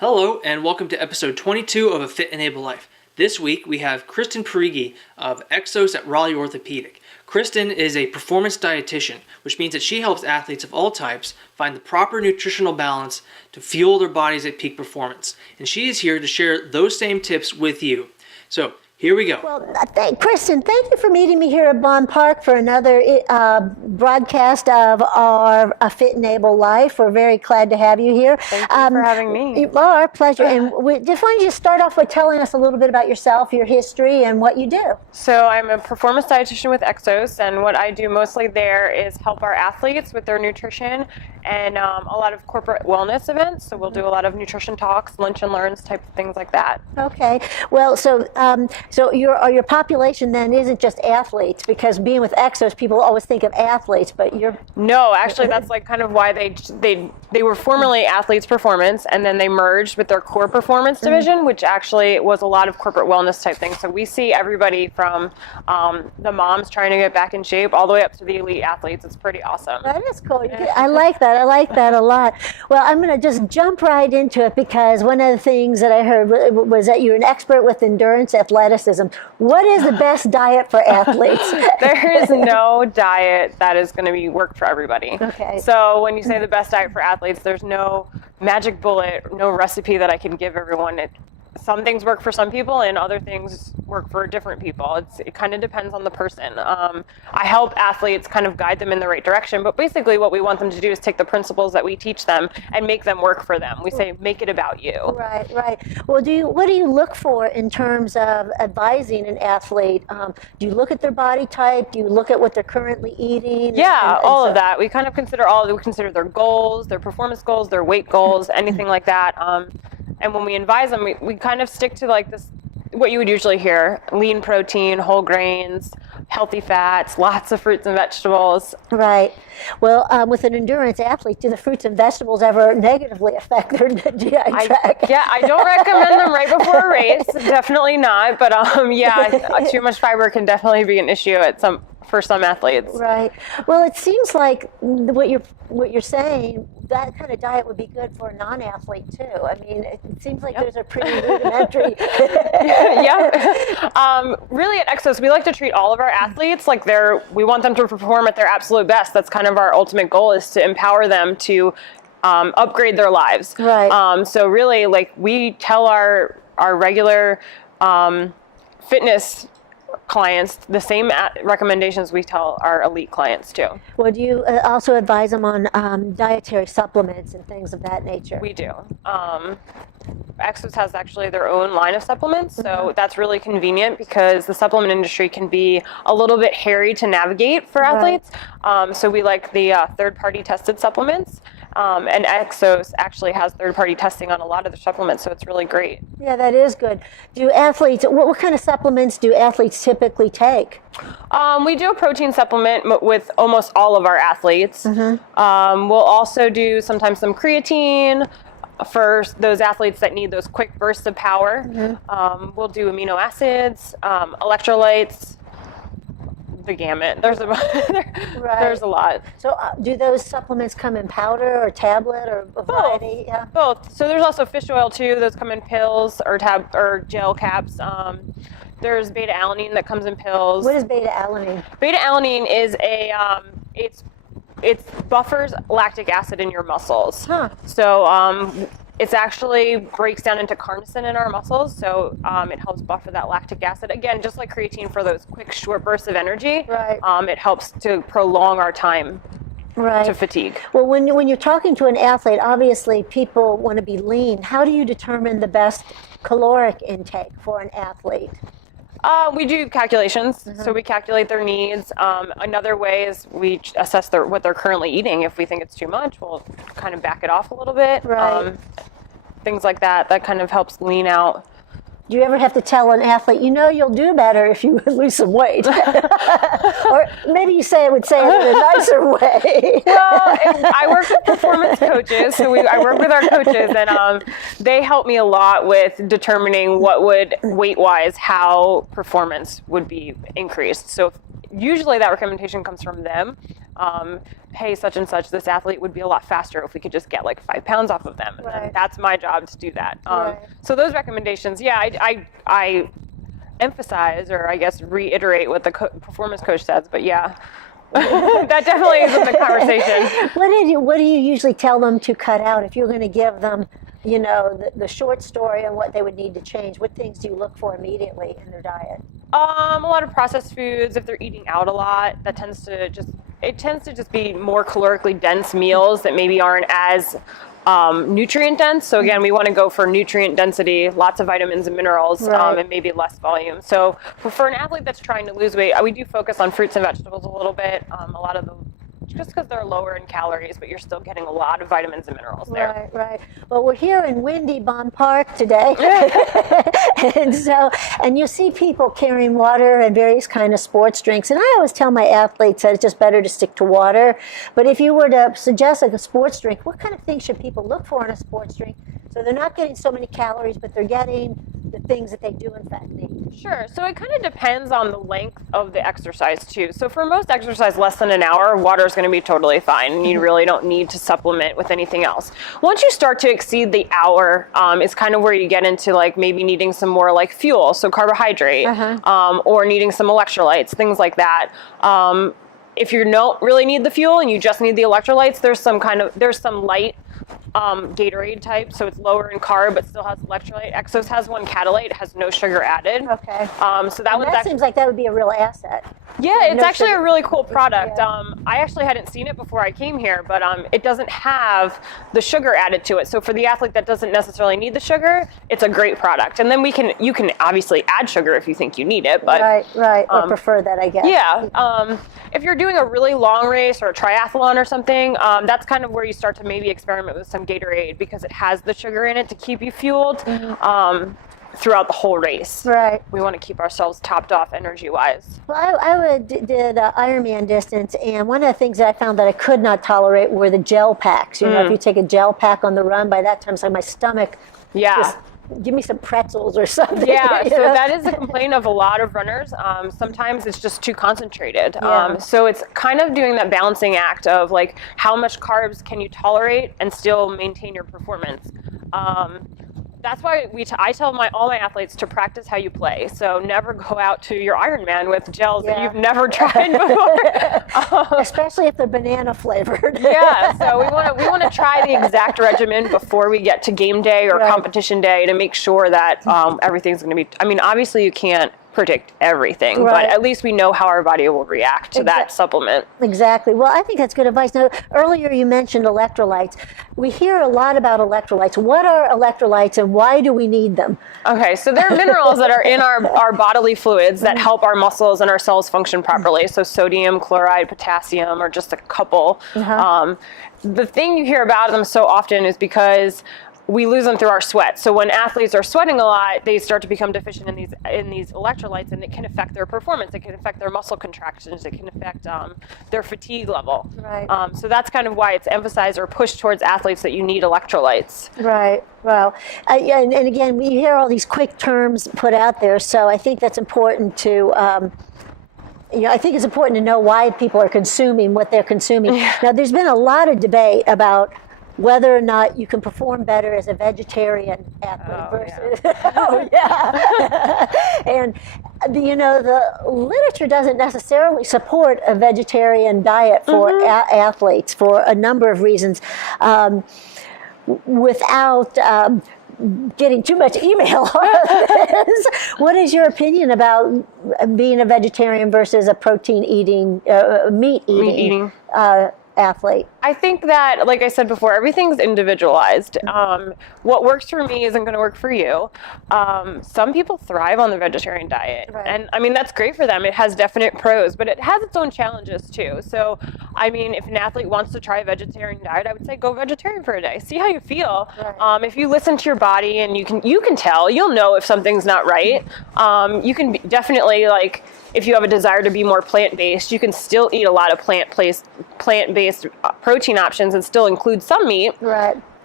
Hello, and welcome to episode 22 of A Fit and Able Life. This week, we have Kristin Pirigyi of EXOS at Raleigh Orthopaedic. Kristin is a performance dietitian, which means that she helps athletes of all types find the proper nutritional balance to fuel their bodies at peak performance. And she is here to share those same tips with you. So, here we go. Well, Kristin, thank you for meeting me here at Bond Park for another broadcast of our A Fit and Able Life. We're very glad to have you here. Thank you for having me. Our pleasure. And we just wanted you to start off by telling us a little bit about yourself, your history, and what you do. So I'm a performance dietitian with EXOS, and what I do mostly there is help our athletes with their nutrition and a lot of corporate wellness events. So we'll do a lot of nutrition talks, lunch and learns, type of things like that. Okay. Well, so your population then isn't just athletes, because being with EXOS, people always think of athletes, but you're... No, actually that's like kind of why they were formerly Athletes Performance, and then they merged with their core performance division, which actually was a lot of corporate wellness type things. So we see everybody from the moms trying to get back in shape all the way up to the elite athletes. It's pretty awesome. That is cool. I like that. I like that a lot. Well, I'm going to just jump right into it, because one of the things that I heard was that you're an expert with endurance athleticism. What is the best diet for athletes? There is no diet that is going to work for everybody. Okay. So when you say the best diet for athletes, there's no magic bullet, no recipe that I can give everyone. Some things work for some people and other things work for different people. It kind of depends on the person. I help athletes kind of guide them in the right direction, but basically what we want them to do is take the principles that we teach them and make them work for them. We say, make it about you. Right, right. Well, what do you look for in terms of advising an athlete? Do you look at their body type? Do you look at what they're currently eating? Yeah, all of that. We kind of consider we consider their goals, their performance goals, their weight goals, anything like that. And when we advise them, we kind of stick to like this, what you would usually hear: lean protein, whole grains, healthy fats, lots of fruits and vegetables. Right. Well, with an endurance athlete, do the fruits and vegetables ever negatively affect their GI tract? I don't recommend them right before a race. Definitely not. But too much fiber can definitely be an issue for some athletes. Right. Well, it seems like what you're saying, that kind of diet would be good for a non-athlete too. I mean, it seems like there's a pretty rudimentary. Really at EXOS, we like to treat all of our athletes like we want them to perform at their absolute best. That's kind of our ultimate goal, is to empower them to upgrade their lives. Right. So really, like, we tell our regular fitness clients the same recommendations we tell our elite clients too. Well, do you also advise them on dietary supplements and things of that nature? We do. EXOS has actually their own line of supplements, so that's really convenient, because the supplement industry can be a little bit hairy to navigate for athletes. So we like the third-party tested supplements. And EXOS actually has third-party testing on a lot of the supplements, so it's really great. Yeah, that is good. What kind of supplements do athletes typically take? We do a protein supplement with almost all of our athletes. We'll also do sometimes some creatine for those athletes that need those quick bursts of power. We'll do amino acids, electrolytes, the gamut. There's a lot. So do those supplements come in powder or tablet or a variety? Yeah. Both. So there's also fish oil too. Those come in pills or gel caps. There's beta alanine that comes in pills. What is beta alanine? Beta alanine is it buffers lactic acid in your muscles. So it's actually breaks down into carnosine in our muscles, so it helps buffer that lactic acid. Again, just like creatine for those quick, short bursts of energy, it helps to prolong our time to fatigue. Well, when you're talking to an athlete, obviously people want to be lean. How do you determine the best caloric intake for an athlete? We do calculations, so we calculate their needs. Another way is we assess what they're currently eating. If we think it's too much, we'll kind of back it off a little bit. Things like that kind of helps lean out. Do you ever have to tell an athlete, you'll do better if you lose some weight? Or maybe you would say it in a nicer way. Well, I work with performance coaches, so I work with our coaches, and they help me a lot with determining what would, weight-wise, how performance would be increased. So usually that recommendation comes from them. hey, such and such, this athlete would be a lot faster if we could just get like 5 pounds off of them. And then that's my job to do that. So those recommendations, I emphasize, or I guess reiterate what the performance coach says, but yeah. That definitely is in the conversation. What do you usually tell them to cut out if you're going to give them, the short story on what they would need to change? What things do you look for immediately in their diet? A lot of processed foods. If they're eating out a lot, that tends to just be more calorically dense meals that maybe aren't as nutrient dense. So again, we want to go for nutrient density, lots of vitamins and minerals, and maybe less volume. So for an athlete that's trying to lose weight, we do focus on fruits and vegetables a little bit. A lot of them, just because they're lower in calories, but you're still getting a lot of vitamins and minerals there. Right. Well, we're here in windy Bond Park today. and you see people carrying water and various kind of sports drinks. And I always tell my athletes that it's just better to stick to water. But if you were to suggest like a sports drink, what kind of things should people look for in a sports drink? So they're not getting so many calories, but they're getting the things that they do in fact need. Sure. So it kind of depends on the length of the exercise too. So for most exercise less than an hour, water is going to be totally fine, and you really don't need to supplement with anything else. Once you start to exceed the hour, is kind of where you get into like maybe needing some more like fuel, so carbohydrate, or needing some electrolytes, things like that. If you don't really need the fuel and you just need the electrolytes, there's some light Gatorade type, so it's lower in carb but still has electrolyte. EXOS has one Catalate, it has no sugar added. Okay. So that seems like that would be a real asset. Yeah, it's actually a really cool product. I actually hadn't seen it before I came here, but it doesn't have the sugar added to it. So for the athlete that doesn't necessarily need the sugar, it's a great product. And then you can obviously add sugar if you think you need it, but right, or prefer that, I guess. Yeah. If you're doing a really long race or a triathlon or something, that's kind of where you start to maybe experiment with some Gatorade, because it has the sugar in it to keep you fueled throughout the whole race. Right. We want to keep ourselves topped off energy-wise. Well, I did Ironman distance, and one of the things that I found that I could not tolerate were the gel packs. If you take a gel pack on the run, by that time it's like my stomach. Just give me some pretzels or something. Yeah, so that is a complaint of a lot of runners. Sometimes it's just too concentrated. So it's kind of doing that balancing act of like, how much carbs can you tolerate and still maintain your performance? That's why I tell all my athletes to practice how you play. So never go out to your Ironman with gels that you've never tried before. Especially if they're banana flavored. So we want to try the exact regimen before we get to game day or competition day to make sure that everything's going to be. I mean, obviously you can't predict everything, but at least we know how our body will react to that supplement. Exactly. Well, I think that's good advice. Now, earlier you mentioned electrolytes. We hear a lot about electrolytes. What are electrolytes and why do we need them? Okay, so they're minerals that are in our bodily fluids that help our muscles and our cells function properly. So sodium, chloride, potassium are just a couple. The thing you hear about them so often is because we lose them through our sweat. So when athletes are sweating a lot, they start to become deficient in these electrolytes, and it can affect their performance. It can affect their muscle contractions. It can affect their fatigue level. So that's kind of why it's emphasized or pushed towards athletes that you need electrolytes. Right. Well, and again, we hear all these quick terms put out there. So I think that's important to. I think it's important to know why people are consuming what they're consuming. Now, there's been a lot of debate about whether or not you can perform better as a vegetarian athlete versus and the literature doesn't necessarily support a vegetarian diet for athletes for a number of reasons. Without getting too much email on this, what is your opinion about being a vegetarian versus a protein eating, meat eating athlete? I think that, like I said before, everything's individualized. What works for me isn't going to work for you. Some people thrive on the vegetarian diet, and I mean, that's great for them. It has definite pros, but it has its own challenges too. So, I mean, if an athlete wants to try a vegetarian diet, I would say go vegetarian for a day. See how you feel. If you listen to your body and you can tell, you'll know if something's not right. You can definitely, like, if you have a desire to be more plant-based, you can still eat a lot of plant-based protein options and still include some meat.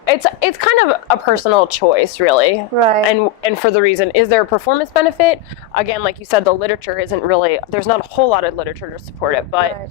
It's kind of a personal choice, really. And for the reason, is there a performance benefit? Again, like you said, the literature isn't really, there's not a whole lot of literature to support it, but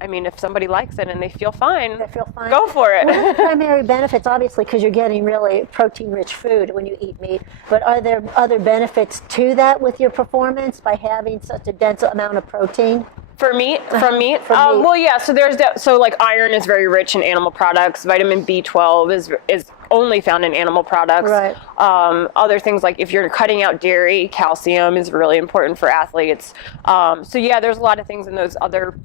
I mean, if somebody likes it and they feel fine, fine. go for it. One of the primary benefits, obviously, because you're getting really protein-rich food when you eat meat, but are there other benefits to that with your performance by having such a dense amount of protein? For meat, from meat? Well, yeah. So so like iron is very rich in animal products. Vitamin B12 is only found in animal products. Right. Other things like if you're cutting out dairy, calcium is really important for athletes. So yeah, there's a lot of things in those other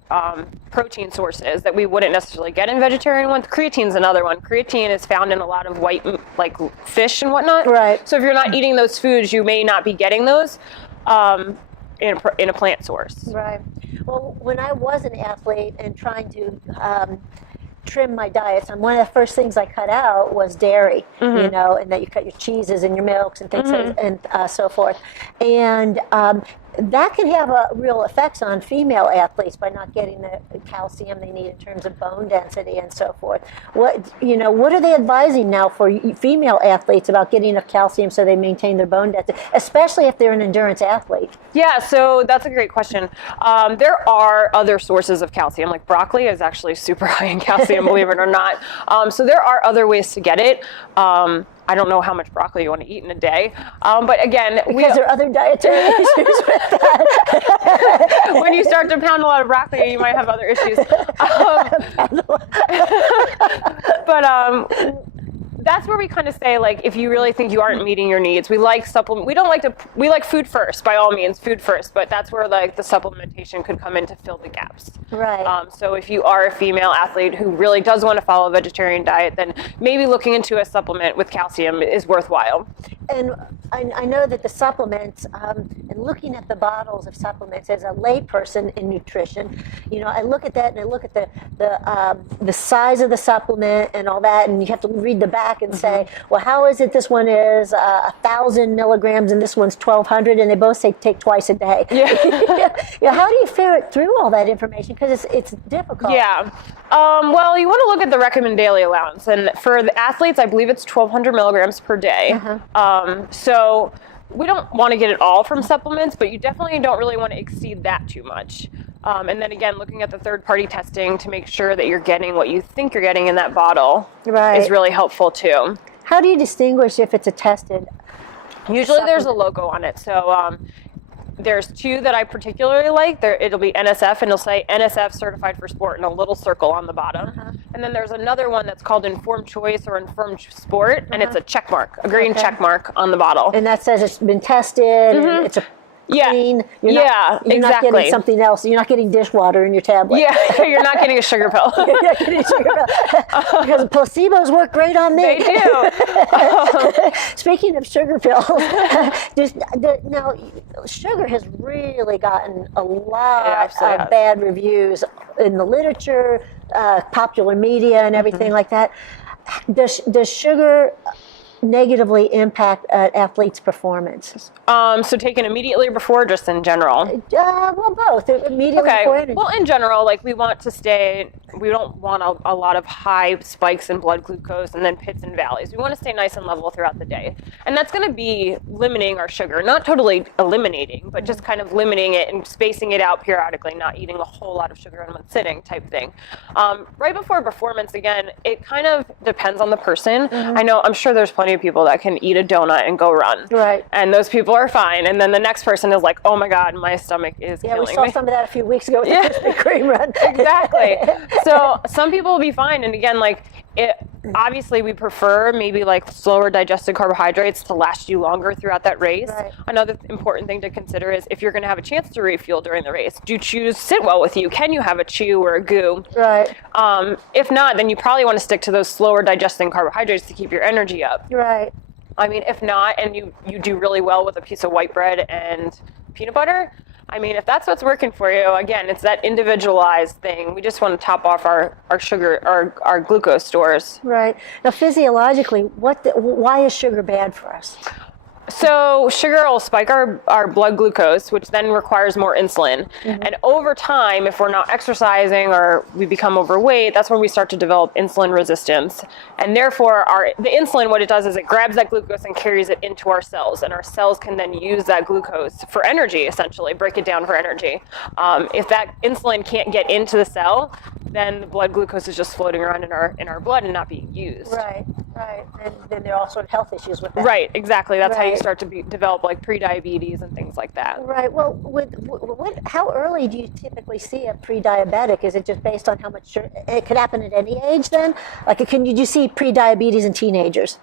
protein sources that we wouldn't necessarily get in vegetarian ones. Creatine's another one. Creatine is found in a lot of white, like fish and whatnot. Right. So if you're not eating those foods, you may not be getting those in a plant source. Right. Well, when I was an athlete and trying to trim my diet, and one of the first things I cut out was dairy, you know, and that you cut your cheeses and your milks and things and so forth. And that can have real effects on female athletes by not getting the calcium they need in terms of bone density and so forth. What are they advising now for female athletes about getting enough calcium so they maintain their bone density, especially if they're an endurance athlete? Yeah, so that's a great question. There are other sources of calcium, like broccoli is actually super high in calcium, believe it or not. So there are other ways to get it. I don't know how much broccoli you want to eat in a day. But again, because there are other dietary issues with that. When you start to pound a lot of broccoli, you might have other issues. That's where we kind of say, like, if you really think you aren't meeting your needs, we like supplement. We like food first, by all means, food first. But that's where like the supplementation could come in to fill the gaps. Right. So if you are a female athlete who really does want to follow a vegetarian diet, then maybe looking into a supplement with calcium is worthwhile. And I know that the supplements, and looking at the bottles of supplements as a layperson in nutrition, you know, I look at that and I look at the size of the supplement and all that, and you have to read the back and say, well, how is it this one is 1,000 milligrams and this one's 1,200, and they both say take twice a day. Yeah. How do you ferret through all that information? Because it's difficult. Yeah. Well, you want to look at the recommended daily allowance, and for the athletes, I believe it's 1,200 milligrams per day. So we don't want to get it all from supplements, but you definitely don't really want to exceed that too much. And then again, looking at the third-party testing to make sure that you're getting what you think you're getting in that bottle is really helpful too. How do you distinguish if it's a tested Usually there's a logo on it. So there's two that I particularly like. It'll be NSF, and it'll say NSF Certified for Sport in a little circle on the bottom. And then there's another one that's called Informed Choice or Informed Sport, and it's a check mark, a green check mark on the bottle. And that says it's been tested, and it's a clean. You're not getting something else. You're not getting dishwater in your tablet. Yeah, you're not getting a sugar pill. You're not getting a sugar pill. Because placebos work great on me. They do. Speaking of sugar pills, now sugar has really gotten a lot of bad reviews in the literature, popular media, and everything like that. Does sugar negatively impact athletes' performance? So taken immediately or before, just in general? Well, both. Immediately before. Well, in general, like we don't want a lot of high spikes in blood glucose and then pits and valleys. We want to stay nice and level throughout the day. And that's going to be limiting our sugar, not totally eliminating, but just kind of limiting it and spacing it out periodically, not eating a whole lot of sugar in one sitting type thing. Right before performance, again, it kind of depends on the person. I'm sure there's plenty of people that can eat a donut and go run. Right. And those people are fine. And then the next person is like, oh my God, my stomach is killing me. Yeah, we saw some of that a few weeks ago with the Krispy Kreme run. Exactly. So some people will be fine. And again, obviously we prefer maybe like slower digested carbohydrates to last you longer throughout that race. Right. Another important thing to consider is if you're going to have a chance to refuel during the race, do chews sit well with you? Can you have a chew or a goo? Right. If not, then you probably want to stick to those slower digesting carbohydrates to keep your energy up. Right. I mean, if not, and you do really well with a piece of white bread and peanut butter, I mean, if that's what's working for you, again, it's that individualized thing. We just want to top off our sugar, our glucose stores. Right. Now, physiologically, why is sugar bad for us? So sugar will spike our blood glucose, which then requires more insulin. And over time, if we're not exercising or we become overweight, that's when we start to develop insulin resistance. And therefore, the insulin, what it does is it grabs that glucose and carries it into our cells. And our cells can then use that glucose for energy, essentially, break it down for energy. If that insulin can't get into the cell, then the blood glucose is just floating around in our blood and not being used. Right. And then there are all sort of health issues with that. Right, exactly. That's how you Right. start to develop like pre-diabetes and things like that. Right. Well, how early do you typically see a pre-diabetic? Is it just based on how much sugar? It could happen at any age then? Like, do you see pre-diabetes in teenagers?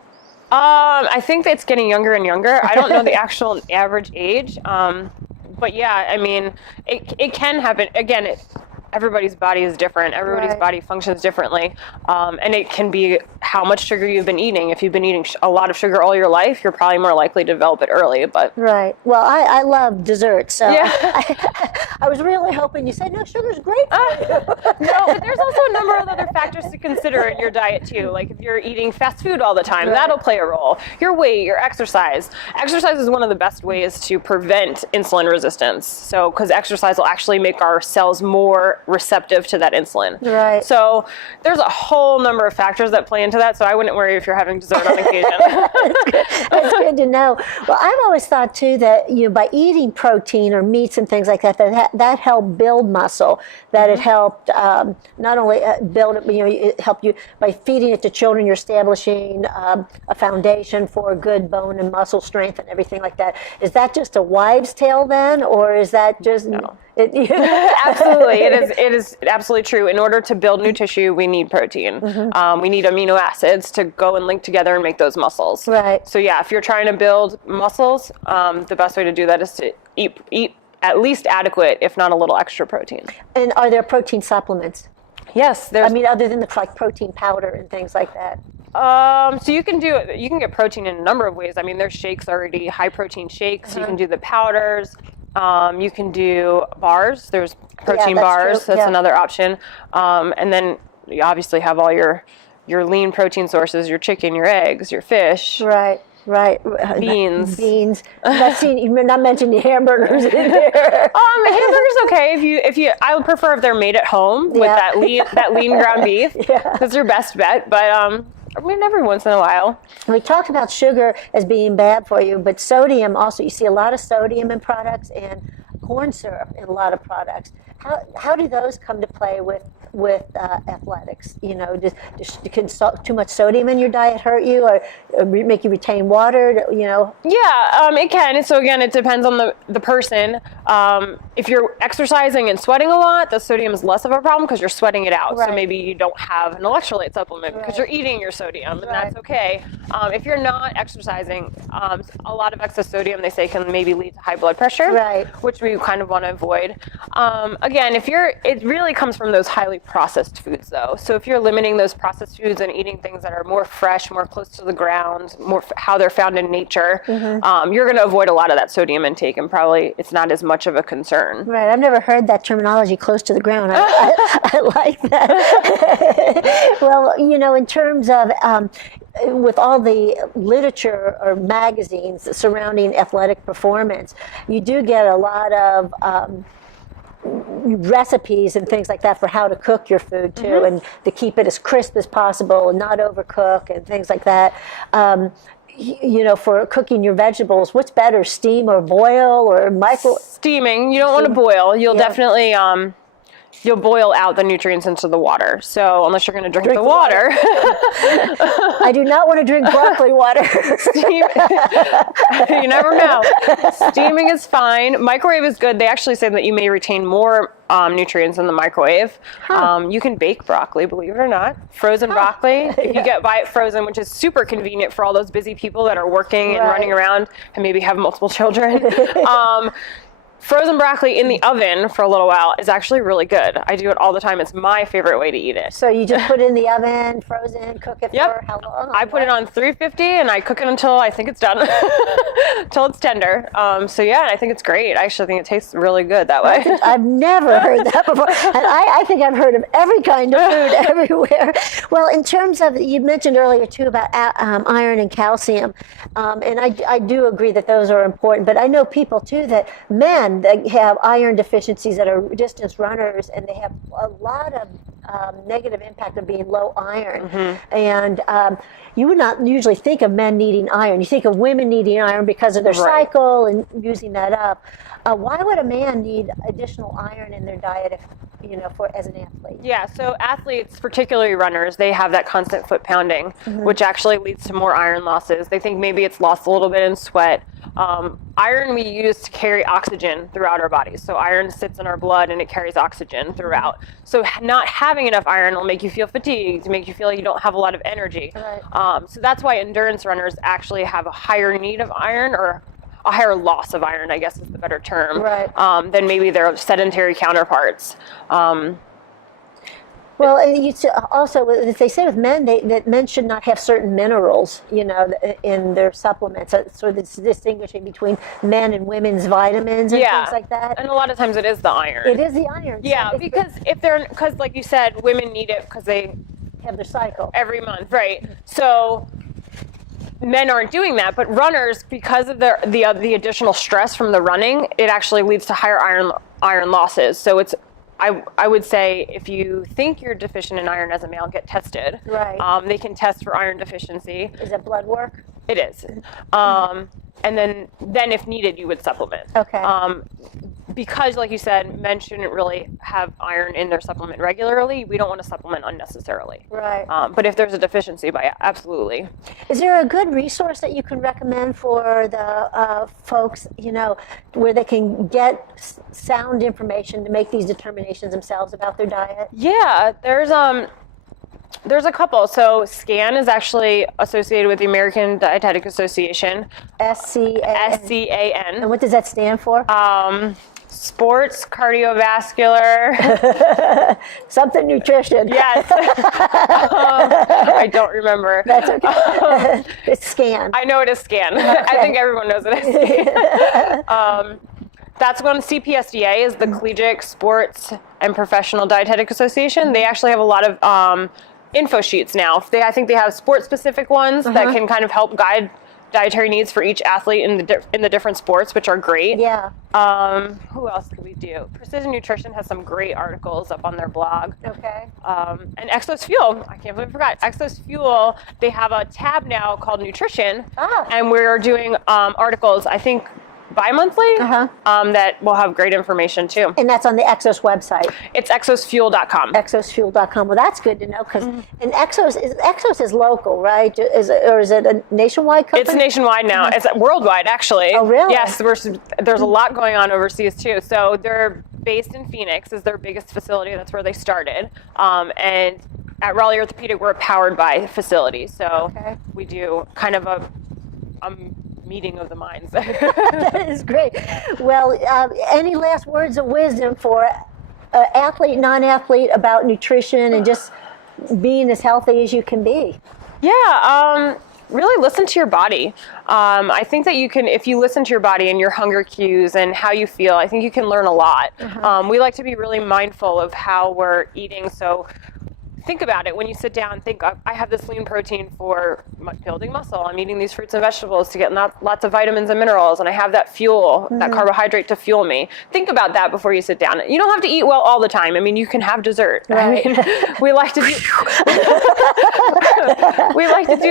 I think that it's getting younger and younger. I don't know the actual average age. But yeah, I mean, it can happen. Again, everybody's body is different. Everybody's Right. body functions differently. And it can be how much sugar you've been eating. If you've been eating a lot of sugar all your life, you're probably more likely to develop it early. But Right. Well, I love desserts, so Yeah. I was really hoping you said, no, sugar's great for you. no, but there's also a number of other factors to consider in your diet too. Like if you're eating fast food all the time, Right. that'll play a role. Your weight, your exercise. Exercise is one of the best ways to prevent insulin resistance. So, because exercise will actually make our cells more receptive to that insulin. Right. So there's a whole number of factors that play into that. So I wouldn't worry if you're having dessert on occasion. That's good to know. Well, I've always thought too that by eating protein or meats and things like that, that helped build muscle. That it helped not only build it, it helped you by feeding it to children. You're establishing a foundation for good bone and muscle strength and everything like that. Is that just a wives' tale then, or is that just? No. Absolutely, it is absolutely true. In order to build new tissue, we need protein. We need amino acids to go and link together and make those muscles. Right. So yeah, if you're trying to build muscles, the best way to do that is to eat at least adequate, if not a little extra protein. And are there protein supplements? Yes, there's. I mean, other than like protein powder and things like that. So you can get protein in a number of ways. I mean, there's shakes already, high protein shakes. You can do the powders. You can do bars. There's protein that's bars. true. That's Yeah. another option. And then you obviously have all your lean protein sources, your chicken, your eggs, your fish. Right. Beans. You're not mentioning hamburgers in there. Hamburgers okay if you. I would prefer if they're made at home with Yeah. that lean ground beef. Yeah. That's your best bet. But I mean, every once in a while. We talked about sugar as being bad for you, but sodium also, you see a lot of sodium in products and corn syrup in a lot of products. How do those come to play with athletics? Can too much sodium in your diet hurt you or make you retain water? Yeah, it can. And so again, it depends on the person. If you're exercising and sweating a lot, the sodium is less of a problem because you're sweating it out. Right. So maybe you don't have an electrolyte supplement because you're eating your sodium, and that's okay. If you're not exercising, a lot of excess sodium, they say, can maybe lead to high blood pressure, Right. which we kind of want to avoid. Again, it really comes from those highly processed foods, though. So if you're limiting those processed foods and eating things that are more fresh, more close to the ground, more how they're found in nature, you're going to avoid a lot of that sodium intake, and probably it's not as much of a concern. Right. I've never heard that terminology, close to the ground. I like that. Well, in terms of with all the literature or magazines surrounding athletic performance, you do get a lot of recipes and things like that for how to cook your food too, and to keep it as crisp as possible and not overcook and things like that. For cooking your vegetables, what's better, steam or boil or micro? Steaming. You don't want to boil. You'll definitely you'll boil out the nutrients into the water. So unless you're going to drink the water. I do not want to drink broccoli water. You never know. Steaming is fine. Microwave is good. They actually say that you may retain more nutrients in the microwave. You can bake broccoli, believe it or not. Frozen broccoli. If you buy it frozen, which is super convenient for all those busy people that are working and running around and maybe have multiple children. frozen broccoli in the oven for a little while is actually really good. I do it all the time. It's my favorite way to eat it. So you just put it in the oven, frozen, cook it for how long? I put it on 350 and I cook it until I think it's done, until it's tender. So yeah, I think it's great. I actually think it tastes really good that way. I've never heard that before. And I think I've heard of every kind of food everywhere. Well, in terms of, you mentioned earlier too about iron and calcium. And I do agree that those are important. But I know people too that men that have iron deficiencies that are distance runners, and they have a lot of negative impact of being low iron. And you would not usually think of men needing iron. You think of women needing iron because of their cycle and using that up. Why would a man need additional iron in their diet if, as an athlete? Yeah, so athletes, particularly runners, they have that constant foot pounding, which actually leads to more iron losses. They think maybe it's lost a little bit in sweat. Iron we use to carry oxygen throughout our bodies. So iron sits in our blood and it carries oxygen throughout. So not having enough iron will make you feel fatigued, make you feel like you don't have a lot of energy. So that's why endurance runners actually have a higher need of iron, or a higher loss of iron, I guess is the better term, than maybe their sedentary counterparts. Well, and also, as they say with men, that men should not have certain minerals, in their supplements. Sort of distinguishing between men and women's vitamins and things like that. And a lot of times it is the iron. It is the iron. Yeah, because like you said, women need it because they have their cycle every month, right? So men aren't doing that, but runners, because of the additional stress from the running, it actually leads to higher iron losses. So it's, I would say, if you think you're deficient in iron as a male, get tested. They can test for iron deficiency. Is it blood work? It is. And then if needed, you would supplement. Because, like you said, men shouldn't really have iron in their supplement regularly. We don't want to supplement unnecessarily. But if there's a deficiency, absolutely. Is there a good resource that you can recommend for the folks, where they can get sound information to make these determinations themselves about their diet? Yeah, there's a couple. So SCAN is actually associated with the American Dietetic Association. SCAN. And what does that stand for? Sports cardiovascular. Something nutrition. Yes. I don't remember. That's okay. It's SCAN. I know it is SCAN. I think everyone knows it is SCAN. That's when CPSDA is the Collegiate Sports and Professional Dietetic Association. They actually have a lot of info sheets now. I think they have sport-specific ones that can kind of help guide dietary needs for each athlete in the different sports, which are great. Who else could we do? Precision Nutrition has some great articles up on their blog. And EXOS Fuel, I can't believe I forgot. EXOS Fuel, they have a tab now called Nutrition, and we're doing articles, I think, bi-monthly, that will have great information too. And that's on the EXOS website. It's exosfuel.com. Exosfuel.com. Well, that's good to know, because and EXOS is local, right? Is it a nationwide company? It's nationwide now. It's worldwide, actually. Oh, really? Yes, there's a lot going on overseas too. So they're based in Phoenix, is their biggest facility. That's where they started. And at Raleigh Orthopaedic, we're a powered by facility. So we do kind of a meeting of the minds. That is great. Well, any last words of wisdom for athlete, non-athlete about nutrition and just being as healthy as you can be? Yeah, really listen to your body. I think that you can, if you listen to your body and your hunger cues and how you feel, I think you can learn a lot. We like to be really mindful of how we're eating. So think about it when you sit down. Think, I have this lean protein for building muscle. I'm eating these fruits and vegetables to get lots of vitamins and minerals, and I have that fuel, that carbohydrate to fuel me. Think about that before you sit down. You don't have to eat well all the time. I mean, you can have dessert. I mean, we like to do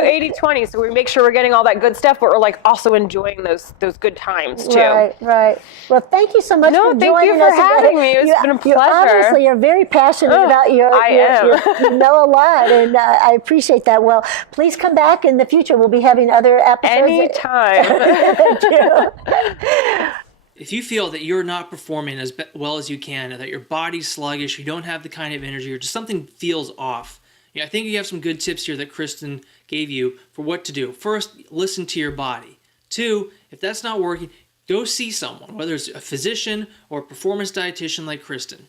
80-20, so we make sure we're getting all that good stuff, but we're like also enjoying those good times too. Right. Well, thank you so much for joining us. Thank you for having me. It's been a pleasure. Obviously, you're very passionate about your you know a lot, and I appreciate that. Well, please come back in the future. We'll be having other episodes. Anytime. Thank you. If you feel that you're not performing as well as you can, or that your body's sluggish, you don't have the kind of energy, or just something feels off, I think you have some good tips here that Kristin gave you for what to do. First, listen to your body. 2, if that's not working, go see someone, whether it's a physician or a performance dietitian like Kristin.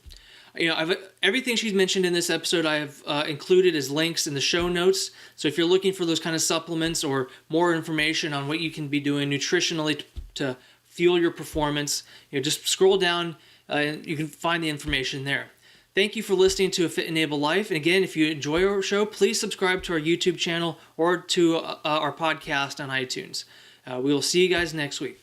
Everything she's mentioned in this episode I have included as links in the show notes. So if you're looking for those kind of supplements or more information on what you can be doing nutritionally to fuel your performance, just scroll down and you can find the information there. Thank you for listening to A Fit Enable Life. And again, if you enjoy our show, please subscribe to our YouTube channel or to our podcast on iTunes. We will see you guys next week.